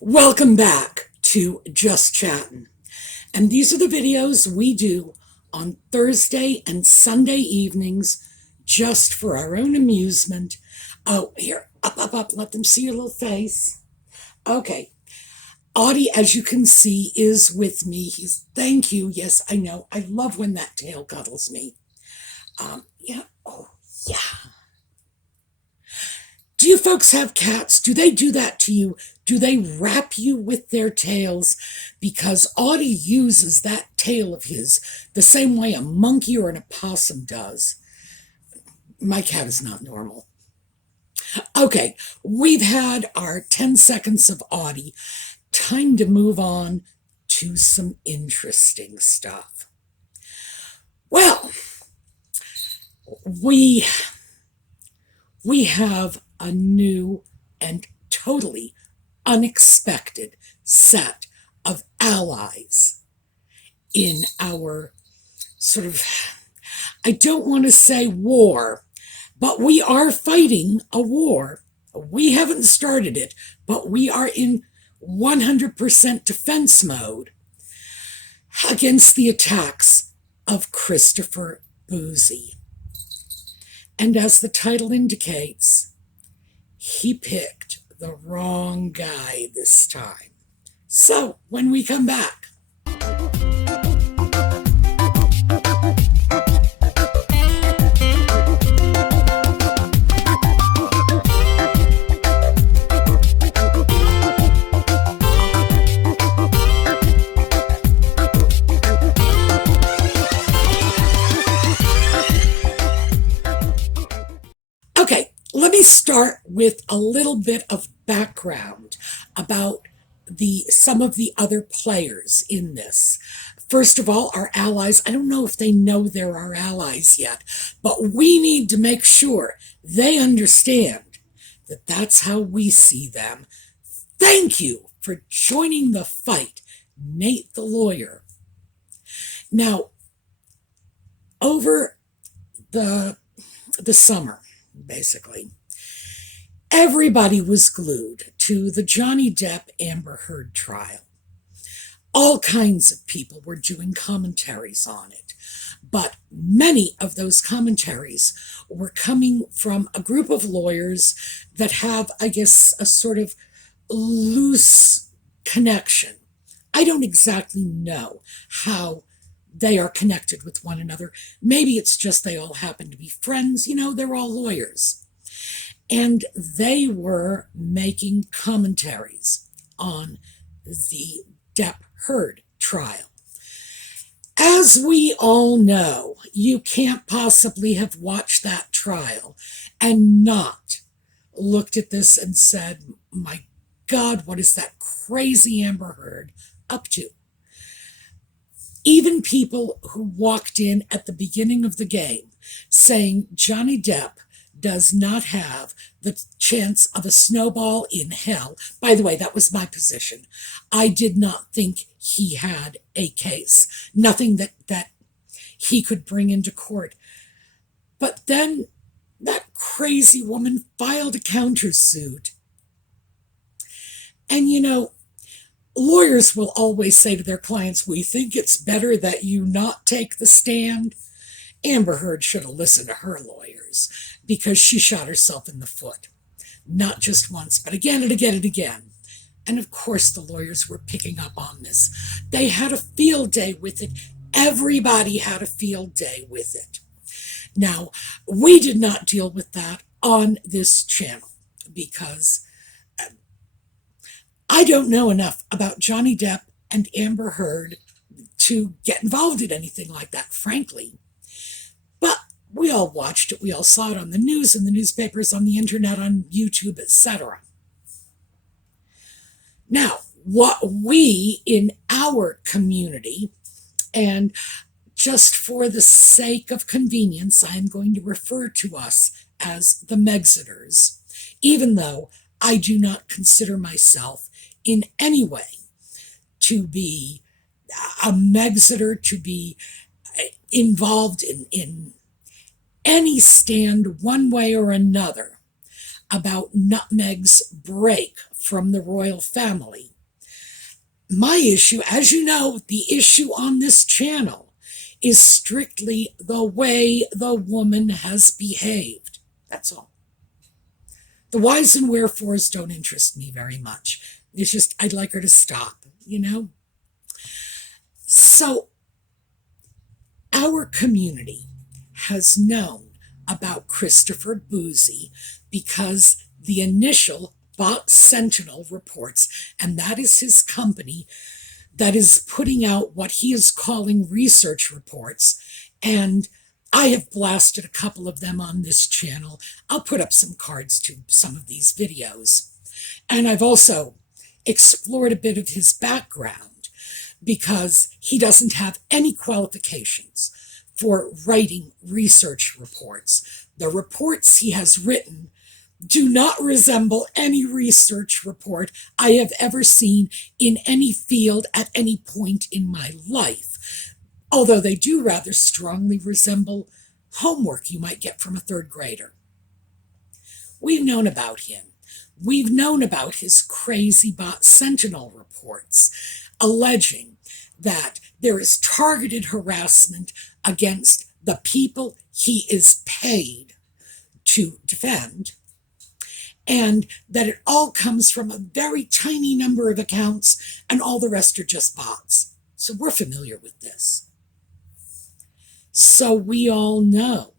Welcome back to Just Chattin'. And these are the videos we do on Thursday and Sunday evenings just for our own amusement. Oh, here, up, let them see your little face. Okay, Audie, as you can see, is with me. Thank you. Yes, I know. I love when that tail cuddles me. Yeah, oh, yeah. Do you folks have cats? Do they do that to you? Do they wrap you with their tails? Because Audie uses that tail of his the same way a monkey or an opossum does. My cat is not normal. Okay, we've had our 10 seconds of Audie. Time to move on to some interesting stuff. Well, we have a new and totally unexpected set of allies in our sort of, I don't want to say war, but we are fighting a war. We haven't started it, but we are in 100% defense mode against the attacks of Christopher Bouzy. And as the title indicates, he picked the wrong guy this time. So, when we come back, let me start with a little bit of background about some of the other players in this. First of all, our allies. I don't know if they know they're our allies yet, but we need to make sure they understand that that's how we see them. Thank you for joining the fight, Nate the lawyer. Now, over the summer, basically, everybody was glued to the Johnny Depp Amber Heard trial. All kinds of people were doing commentaries on it, but many of those commentaries were coming from a group of lawyers that have, I guess, a sort of loose connection. I don't exactly know how they are connected with one another. Maybe it's just they all happen to be friends. You know, they're all lawyers. And they were making commentaries on the Depp-Heard trial. As we all know, you can't possibly have watched that trial and not looked at this and said, my God, what is that crazy Amber Heard up to? Even people who walked in at the beginning of the game saying Johnny Depp does not have the chance of a snowball in hell. By the way, that was my position. I did not think he had a case, nothing that he could bring into court. But then that crazy woman filed a countersuit. And you know, lawyers will always say to their clients, we think it's better that you not take the stand. Amber Heard should have listened to her lawyers because she shot herself in the foot. Not just once, but again and again and again. And of course the lawyers were picking up on this. They had a field day with it. Everybody had a field day with it. Now, we did not deal with that on this channel because I don't know enough about Johnny Depp and Amber Heard to get involved in anything like that, frankly. But we all watched it. We all saw it on the news, in the newspapers, on the internet, on YouTube, etc. Now, what we in our community, and just for the sake of convenience, I am going to refer to us as the Megxiters, even though I do not consider myself in any way to be a Megxiter, to be involved in any stand one way or another about Nutmeg's break from the royal family. My issue, as you know, the issue on this channel is strictly the way the woman has behaved. That's all. The whys and wherefores don't interest me very much. It's just, I'd like her to stop, you know? So, our community has known about Christopher Bouzy because the initial Bot Sentinel reports, and that is his company that is putting out what he is calling research reports, and I have blasted a couple of them on this channel. I'll put up some cards to some of these videos. And I've also explored a bit of his background because he doesn't have any qualifications for writing research reports. The reports he has written do not resemble any research report I have ever seen in any field at any point in my life, although they do rather strongly resemble homework you might get from a third grader. We've known about him. We've known about his crazy Bot Sentinel reports, alleging that there is targeted harassment against the people he is paid to defend, and that it all comes from a very tiny number of accounts and all the rest are just bots. So we're familiar with this. So we all know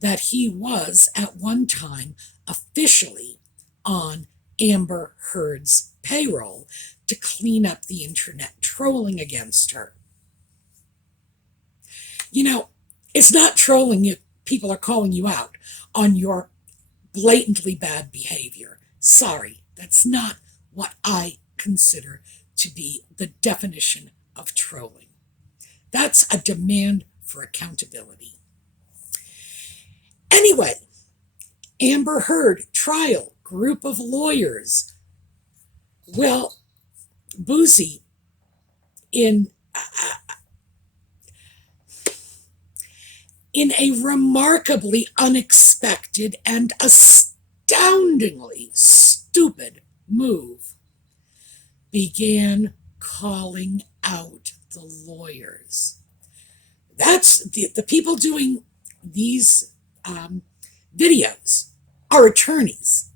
that he was at one time officially on Amber Heard's payroll to clean up the internet trolling against her. You know, it's not trolling if people are calling you out on your blatantly bad behavior. Sorry, that's not what I consider to be the definition of trolling. That's a demand for accountability. Anyway, Amber Heard trial, group of lawyers. Well, Bouzy, in a remarkably unexpected and astoundingly stupid move, began calling out the lawyers. That's the people doing these videos are attorneys.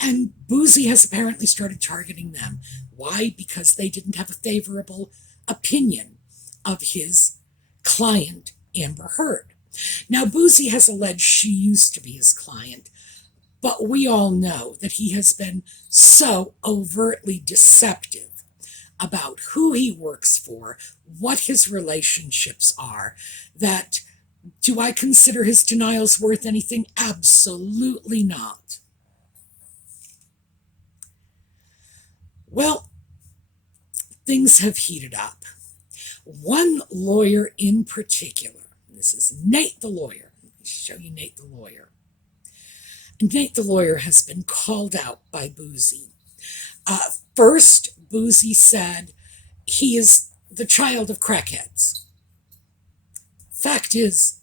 And Bouzy has apparently started targeting them. Why? Because they didn't have a favorable opinion of his client, Amber Heard. Now, Bouzy has alleged she used to be his client, but we all know that he has been so overtly deceptive about who he works for, what his relationships are, that do I consider his denials worth anything? Absolutely not. Well, things have heated up. One lawyer in particular, this is Nate the lawyer. Let me show you Nate the lawyer. And Nate the lawyer has been called out by Bouzy. First, Bouzy said he is the child of crackheads. Fact is,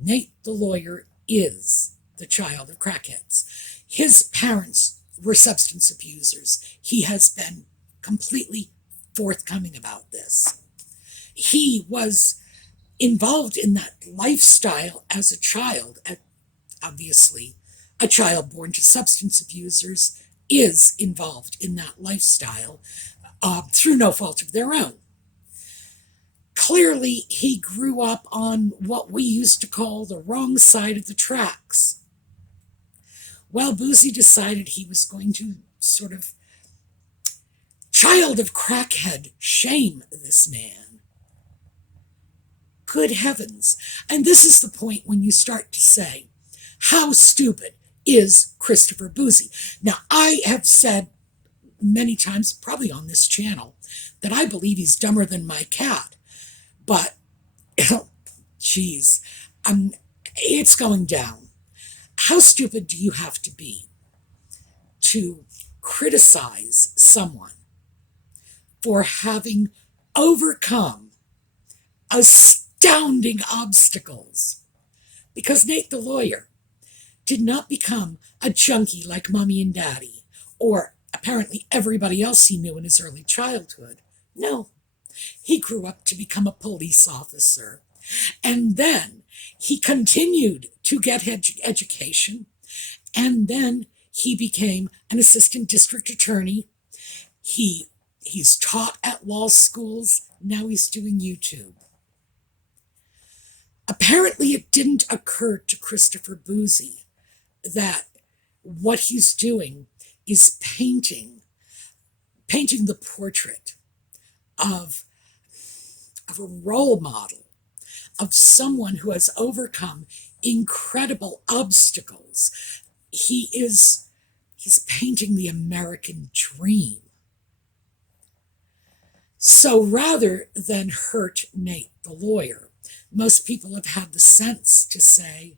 Nate the lawyer is the child of crackheads. His parents were substance abusers. He has been completely forthcoming about this. He was involved in that lifestyle as a child. Obviously, a child born to substance abusers is involved in that lifestyle through no fault of their own. Clearly, he grew up on what we used to call the wrong side of the tracks. Well, Bouzy decided he was going to sort of child of crackhead shame this man. Good heavens. And this is the point when you start to say, how stupid is Christopher Bouzy? Now, I have said many times, probably on this channel, that I believe he's dumber than my cat. But, geez, it's going down. How stupid do you have to be to criticize someone for having overcome astounding obstacles? Because Nate the lawyer did not become a junkie like mommy and daddy, or apparently everybody else he knew in his early childhood. No, he grew up to become a police officer. And then he continued to get education. And then he became an assistant district attorney. He's taught at law schools. Now he's doing YouTube. Apparently, it didn't occur to Christopher Bouzy that what he's doing is painting the portrait of a role model, of someone who has overcome incredible obstacles. He's painting the American dream. So rather than hurt Nate the lawyer, most people have had the sense to say,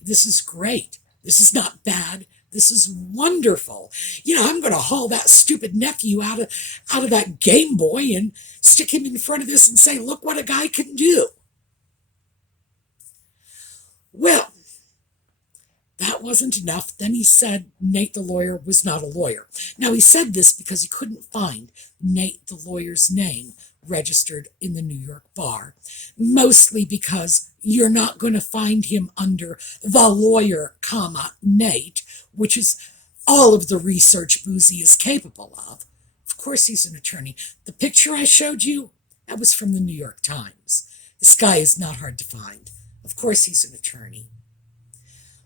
this is great. This is not bad. This is wonderful. I'm going to haul that stupid nephew out of that Game Boy and stick him in front of this and say, look what a guy can do. Well, that wasn't enough. Then he said Nate the lawyer was not a lawyer. Now, he said this because he couldn't find Nate the lawyer's name registered in the New York bar, mostly because you're not going to find him under the lawyer, Nate, which is all of the research Bouzy is capable of. Of course he's an attorney. The picture I showed you, that was from the New York Times. This guy is not hard to find. Of course he's an attorney.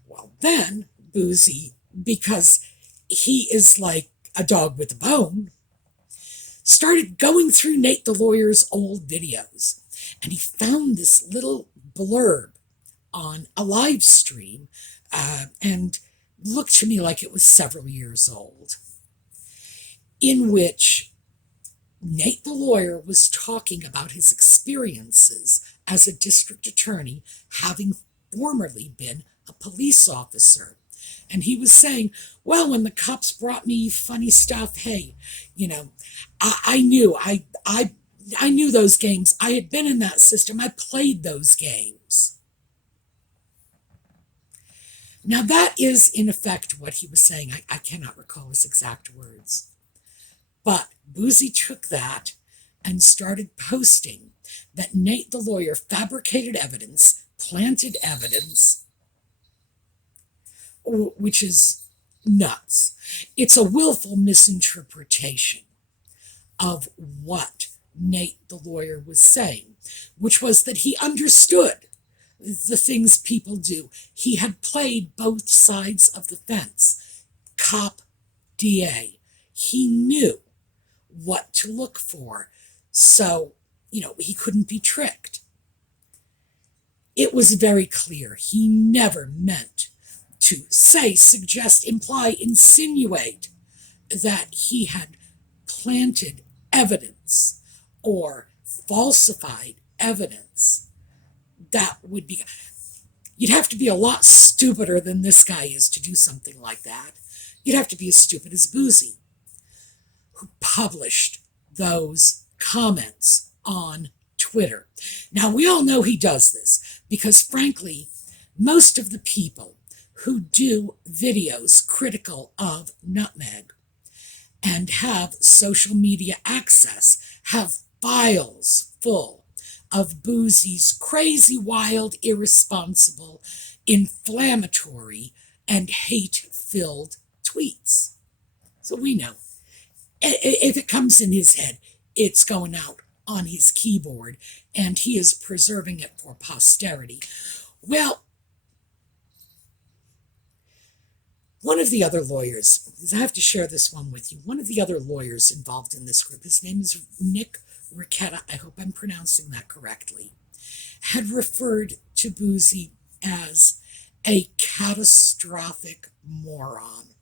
Well, then Bouzy, because he is like a dog with a bone, started going through Nate the lawyer's old videos, and he found this little blurb on a live stream, and looked to me like it was several years old, in which Nate the lawyer was talking about his experiences as a district attorney, having formerly been a police officer. And he was saying, well, when the cops brought me funny stuff, hey, I knew those games. I had been in that system. I played those games. Now, that is, in effect, what he was saying. I cannot recall his exact words. But Bouzy took that and started posting that Nate the lawyer fabricated evidence, planted evidence, which is nuts. It's a willful misinterpretation of what Nate the lawyer was saying, which was that he understood the things people do. He had played both sides of the fence, cop, DA. He knew what to look for, so, he couldn't be tricked. It was very clear he never meant to say, suggest, imply, insinuate that he had planted evidence or falsified evidence. That would be, you'd have to be a lot stupider than this guy is to do something like that. You'd have to be as stupid as Bouzy, who published those comments on Twitter. Now, we all know he does this because, frankly, most of the people who do videos critical of Nutmeg and have social media access have files full of Bouzy's crazy, wild, irresponsible, inflammatory, and hate-filled tweets. So we know. If it comes in his head, it's going out on his keyboard, and he is preserving it for posterity. Well, one of the other lawyers, because I have to share this one with you, one of the other lawyers involved in this group, his name is Nick Ricketta, I hope I'm pronouncing that correctly, had referred to Bouzy as a catastrophic moron.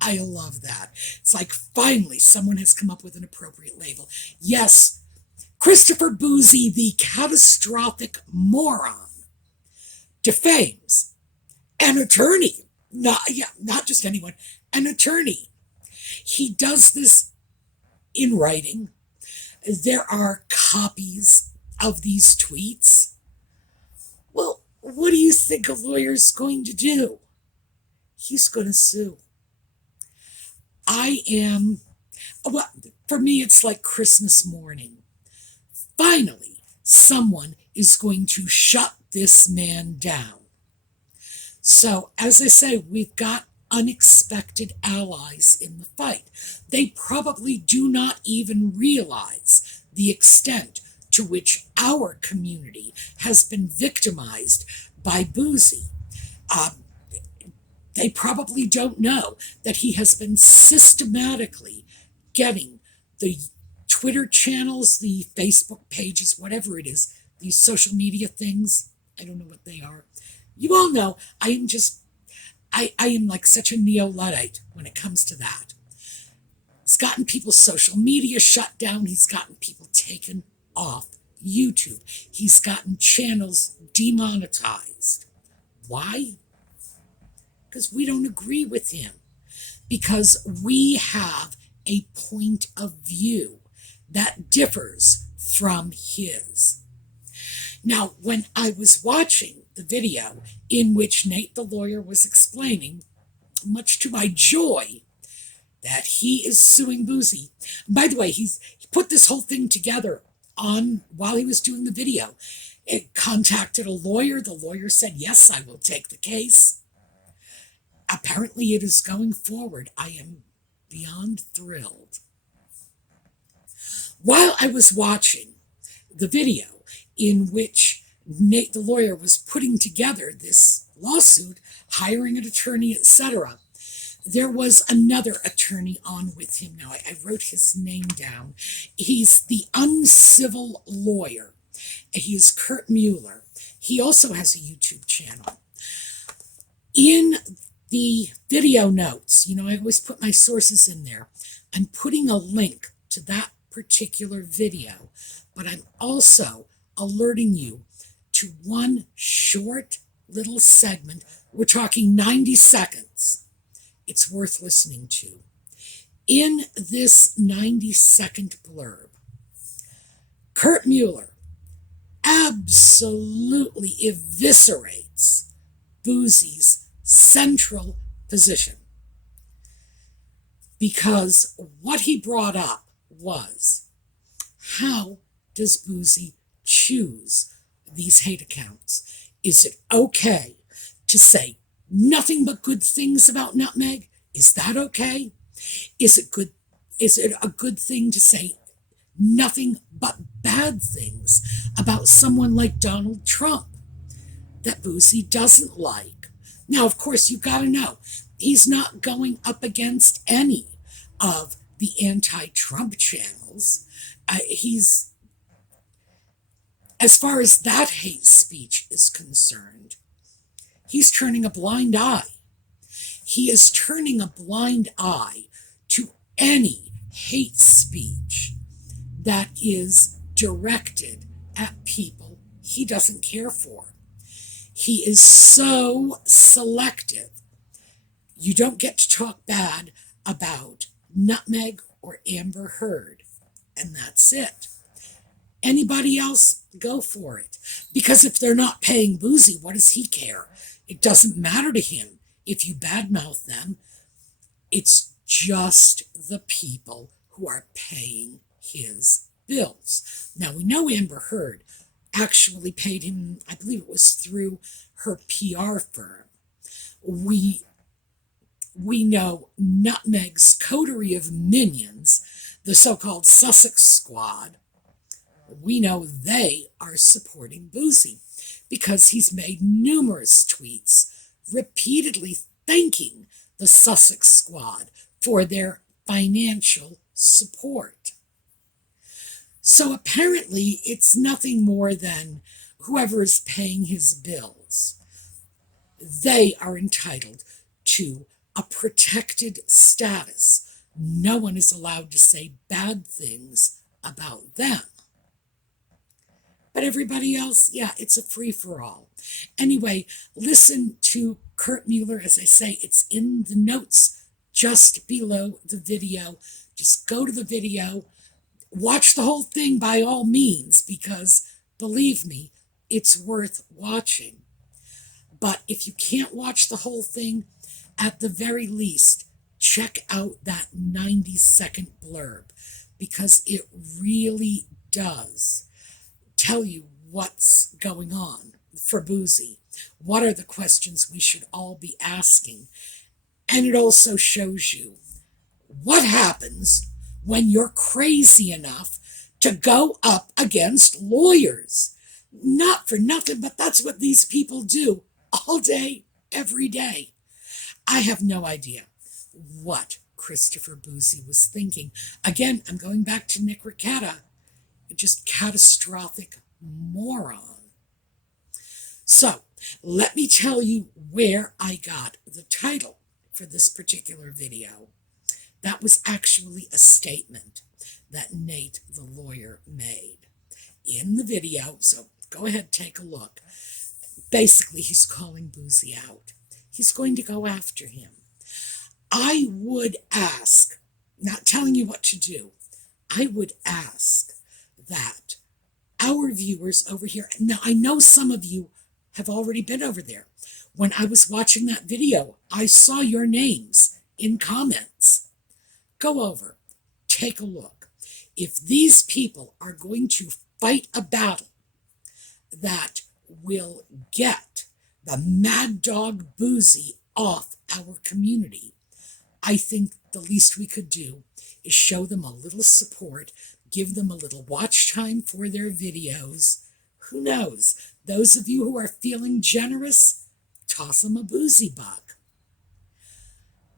I love that. It's like finally someone has come up with an appropriate label. Yes, Christopher Bouzy, the catastrophic moron, defames an attorney. Not just anyone, an attorney. He does this in writing. There are copies of these tweets. Well, what do you think a lawyer's going to do? He's going to sue. I am, well, for me, it's like Christmas morning. Finally, someone is going to shut this man down. So, as I say, we've got unexpected allies in the fight. They probably do not even realize the extent to which our community has been victimized by Bouzy. Um, they probably don't know that he has been systematically getting the Twitter channels, the Facebook pages, whatever it is, these social media things. I don't know what they are. You all know I am like such a neo-Luddite when it comes to that. He's gotten people's social media shut down. He's gotten people taken off YouTube. He's gotten channels demonetized. Why? Because we don't agree with him. Because we have a point of view that differs from his. Now, when I was watching the video in which Nate the lawyer was explaining, much to my joy, that he is suing Bouzy. By the way, he put this whole thing together on while he was doing the video. It contacted a lawyer. The lawyer said, yes, I will take the case. Apparently it is going forward. I am beyond thrilled. While I was watching the video in which Nate the lawyer was putting together this lawsuit, hiring an attorney, etc., there was another attorney on with him. Now, I wrote his name down. He's the uncivil lawyer. He is Kurt Mueller. He also has a YouTube channel. In the video notes, I always put my sources in there. I'm putting a link to that particular video, but I'm also alerting you to one short little segment. We're talking 90 seconds. It's worth listening to. In this 90-second blurb, Kurt Mueller absolutely eviscerates Bouzy's central position. Because what he brought up was, how does Bouzy choose these hate accounts? Is it okay to say nothing but good things about Nutmeg? Is that okay? Is it a good thing to say nothing but bad things about someone like Donald Trump that Bouzy doesn't like? Now, of course, you've got to know, he's not going up against any of the anti-Trump channels. He's, as far as that hate speech is concerned, he's turning a blind eye. He is turning a blind eye to any hate speech that is directed at people he doesn't care for. He is so selective. You don't get to talk bad about Nutmeg or Amber Heard, and that's it. Anybody else, go for it. Because if they're not paying Bouzy, what does he care? It doesn't matter to him if you badmouth them. It's just the people who are paying his bills. Now, we know Amber Heard actually paid him, I believe it was through her PR firm. We know Nutmeg's coterie of minions, the so-called Sussex Squad, we know they are supporting Bouzy because he's made numerous tweets repeatedly thanking the Sussex Squad for their financial support. So apparently it's nothing more than whoever is paying his bills. They are entitled to a protected status. No one is allowed to say bad things about them. But everybody else, yeah, it's a free-for-all. Anyway, listen to Kurt Mueller. As I say, it's in the notes just below the video. Just go to the video. Watch the whole thing by all means, because believe me, it's worth watching. But if you can't watch the whole thing, at the very least, check out that 90-second blurb because it really does tell you what's going on for Bouzy. What are the questions we should all be asking? And it also shows you what happens when you're crazy enough to go up against lawyers. Not for nothing, but that's what these people do all day, every day. I have no idea what Christopher Bouzy was thinking. Again, I'm going back to Nick Riccata, just catastrophic moron. So, let me tell you where I got the title for this particular video. That was actually a statement that Nate, the lawyer, made in the video. So go ahead, take a look. Basically, he's calling Bouzy out. He's going to go after him. I would ask, not telling you what to do, I would ask that our viewers over here, now I know some of you have already been over there. When I was watching that video, I saw your names in comments. Go over, take a look. If these people are going to fight a battle that will get the mad dog Bouzy off our community, I think the least we could do is show them a little support, give them a little watch time for their videos. Who knows? Those of you who are feeling generous, toss them a Bouzy buck.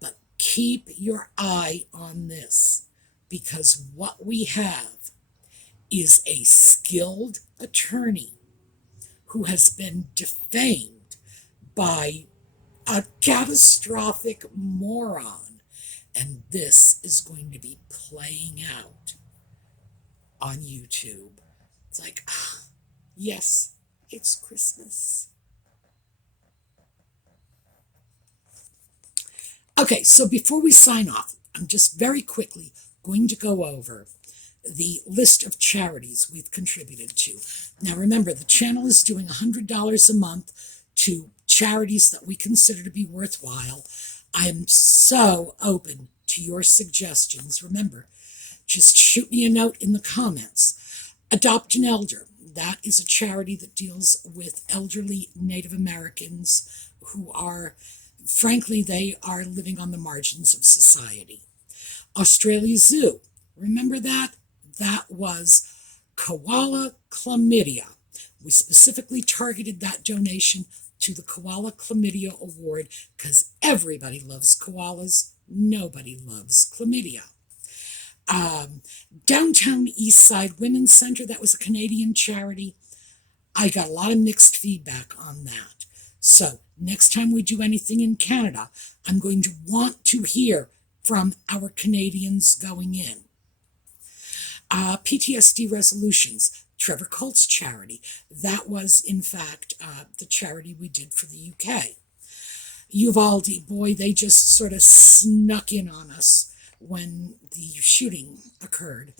But keep your eye on this, because what we have is a skilled attorney who has been defamed by a catastrophic moron. And this is going to be playing out on YouTube. It's like, yes, it's Christmas. Okay, so before we sign off, I'm just very quickly going to go over the list of charities we've contributed to. Now remember, the channel is doing $100 a month to charities that we consider to be worthwhile. I am so open to your suggestions. Remember, just shoot me a note in the comments. Adopt an Elder. That is a charity that deals with elderly Native Americans who are, frankly, they are living on the margins of society. Australia Zoo. Remember that? That was koala chlamydia. We specifically targeted that donation to the Koala Chlamydia Award because everybody loves koalas. Nobody loves chlamydia. Downtown Eastside Women's Center, that was a Canadian charity. I got a lot of mixed feedback on that. So next time we do anything in Canada, I'm going to want to hear from our Canadians going in. PTSD Resolutions, Trevor Colt's charity. That was, in fact, the charity we did for the UK. Uvalde, boy, they just sort of snuck in on us when the shooting occurred.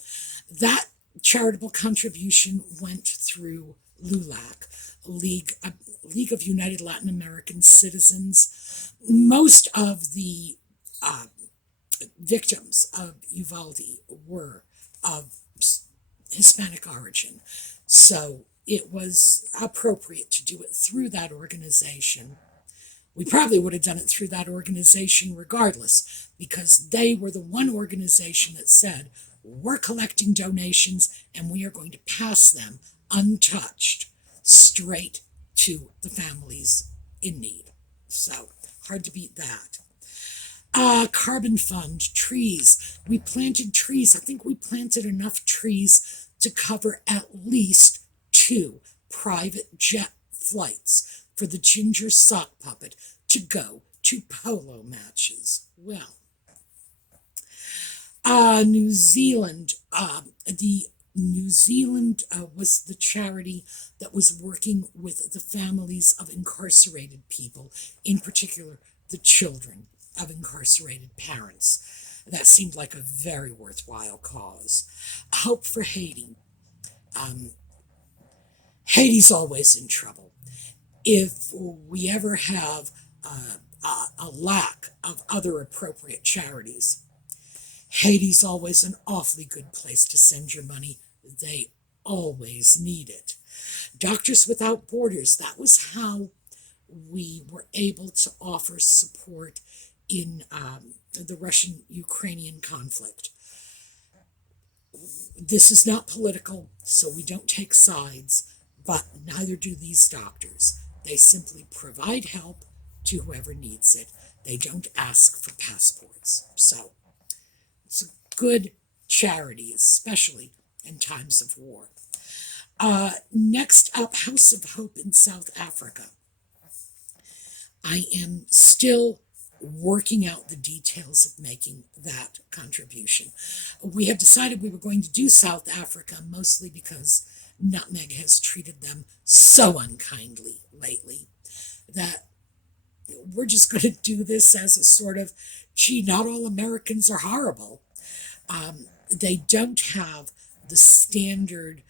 That charitable contribution went through LULAC, League of United Latin American Citizens. Most of the victims of Uvalde were of Hispanic origin, so it was appropriate to do it through that organization. We probably would have done it through that organization regardless, because they were the one organization that said, we're collecting donations and we are going to pass them untouched straight to the families in need. So, hard to beat that. Carbon Fund, trees. We planted trees. I think we planted enough trees to cover at least 2 private jet flights for the Ginger Sock Puppet to go to polo matches. Well, New Zealand, the New Zealand was the charity that was working with the families of incarcerated people, in particular the children of incarcerated parents. That seemed like a very worthwhile cause. Hope for Haiti. Haiti's always in trouble. If we ever have a lack of other appropriate charities. Haiti's always an awfully good place to send your money. They always need it. Doctors Without Borders, that was how we were able to offer support in the Russian Ukrainian conflict. This is not political, so we don't take sides, but neither do these doctors. They simply provide help to whoever needs it. They don't ask for passports. So it's a good charity, especially in times of war. Next up, House of Hope in South Africa. I am still working out the details of making that contribution. We have decided we were going to do South Africa mostly because Nutmeg has treated them so unkindly lately that we're just going to do this as a sort of, gee, not all Americans are horrible. They don't have the standard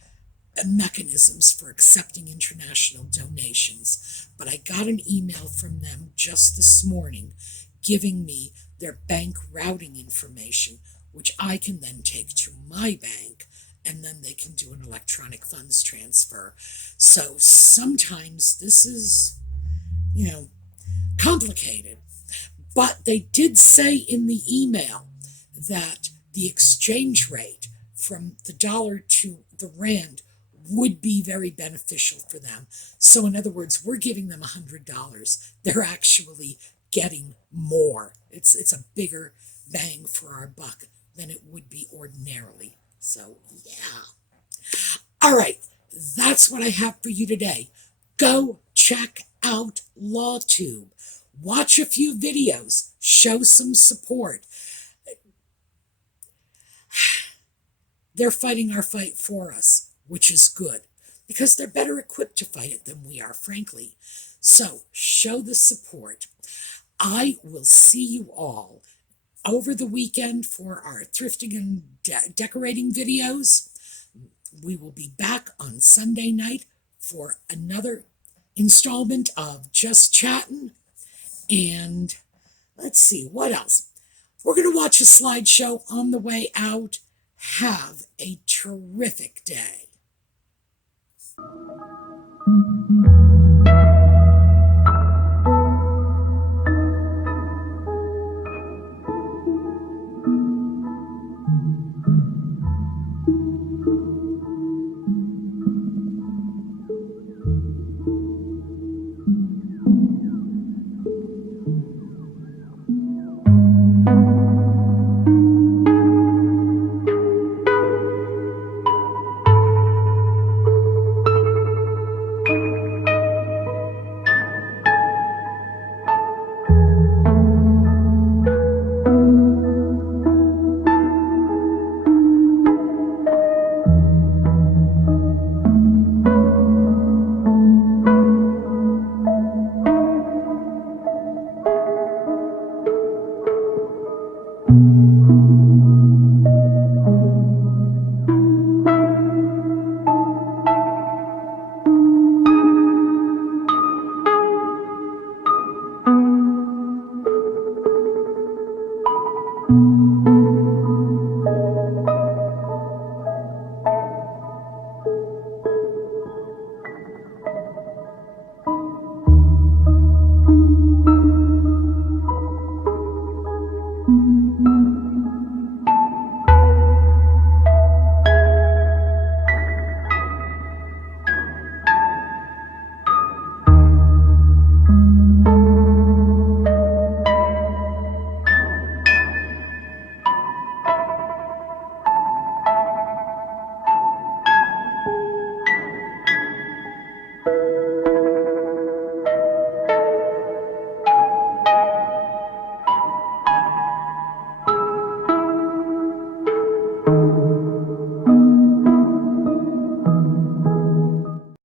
mechanisms for accepting international donations, but I got an email from them just this morning giving me their bank routing information, which I can then take to my bank, and then they can do an electronic funds transfer. So sometimes this is, complicated. But they did say in the email that the exchange rate from the dollar to the rand would be very beneficial for them. So in other words, we're giving them $100. They're actually getting more. It's a bigger bang for our buck than it would be ordinarily. So yeah. All right, that's what I have for you today. Go check out LawTube. Watch a few videos. Show some support. They're fighting our fight for us, which is good, because they're better equipped to fight it than we are, frankly. So show the support. I will see you all over the weekend for our thrifting and decorating videos. We will be back on Sunday night for another installment of Just Chattin'. And let's see, what else? We're going to watch a slideshow on the way out. Have a terrific day.